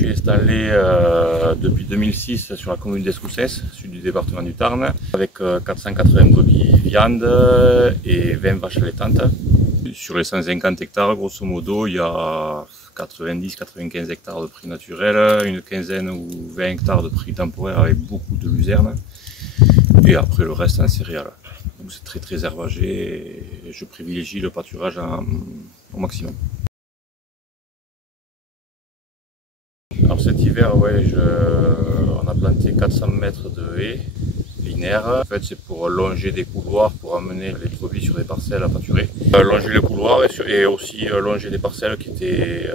suis installé depuis 2006 sur la commune d'Escoussens, sud du département du Tarn, avec 480 brebis viande et 20 vaches allaitantes. Sur les 150 hectares, grosso modo, il y a 90-95 hectares de prix naturel, une quinzaine ou 20 hectares de prix temporaire avec beaucoup de luzerne, et après le reste en céréales. Donc c'est très herbagé et je privilégie le pâturage au maximum. Alors cet hiver, ouais, on a planté 400 mètres de haies linéaires. En fait, c'est pour longer des couloirs pour amener les brebis sur des parcelles à pâturer. Longer les couloirs et aussi longer des parcelles qui étaient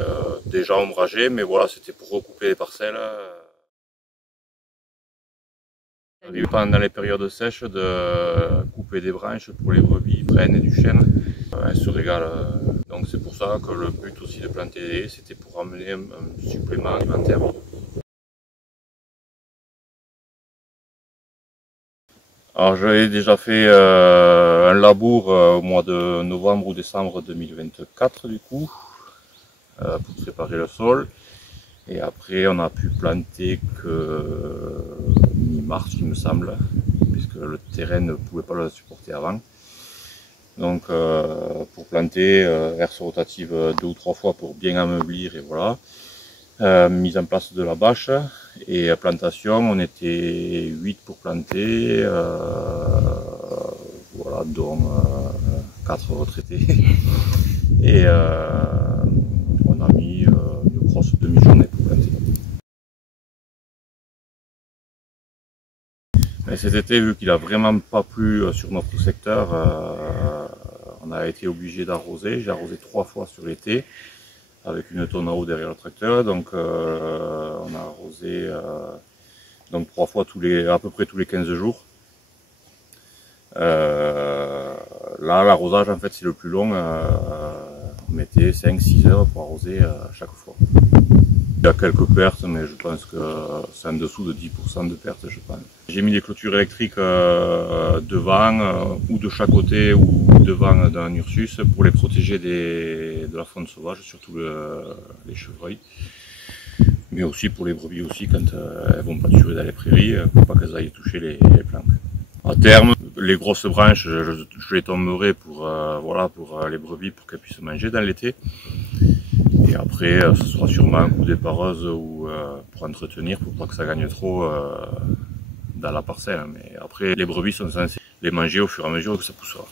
déjà ombragées, mais voilà, c'était pour recouper les parcelles. Pendant les périodes sèches, de couper des branches pour les brebis prennent du chêne. Elles se régalent. Donc c'est pour ça que le but aussi de planter des haies, c'était pour amener un supplément alimentaire. Alors j'avais déjà fait un labour au mois de novembre ou décembre 2024 du coup, pour préparer le sol. Et après on a pu planter que mi-mars il me semble, puisque le terrain ne pouvait pas le supporter avant. Donc pour planter, herse rotative 2 ou 3 fois pour bien ameublir et voilà. Mise en place de la bâche et plantation, on était 8 pour planter, voilà, dont 4 retraités. Et on a mis une grosse demi-journée pour planter. Mais cet été, vu qu'il a vraiment pas plu sur notre secteur, on a été obligé d'arroser. J'ai arrosé 3 fois sur l'été, avec une tonne à eau derrière le tracteur, donc on a arrosé donc 3 fois à peu près tous les 15 jours. Là, l'arrosage en fait c'est le plus long, on mettait 5-6 heures pour arroser chaque fois. Il y a quelques pertes, mais je pense que c'est en dessous de 10% de pertes, je pense. J'ai mis des clôtures électriques devant, ou de chaque côté, ou devant d'un Ursus, pour les protéger de la faune sauvage, surtout les chevreuils. Mais aussi pour les brebis aussi, quand elles vont pâturer dans les prairies, pour pas qu'elles aillent toucher les plantes. À terme, les grosses branches, je les tomberai pour les brebis, pour qu'elles puissent manger dans l'été. Et après, ce sera sûrement un coup d'épareuse ou pour entretenir, pour pas que ça gagne trop dans la parcelle. Mais après, les brebis sont censées les manger au fur et à mesure que ça poussera.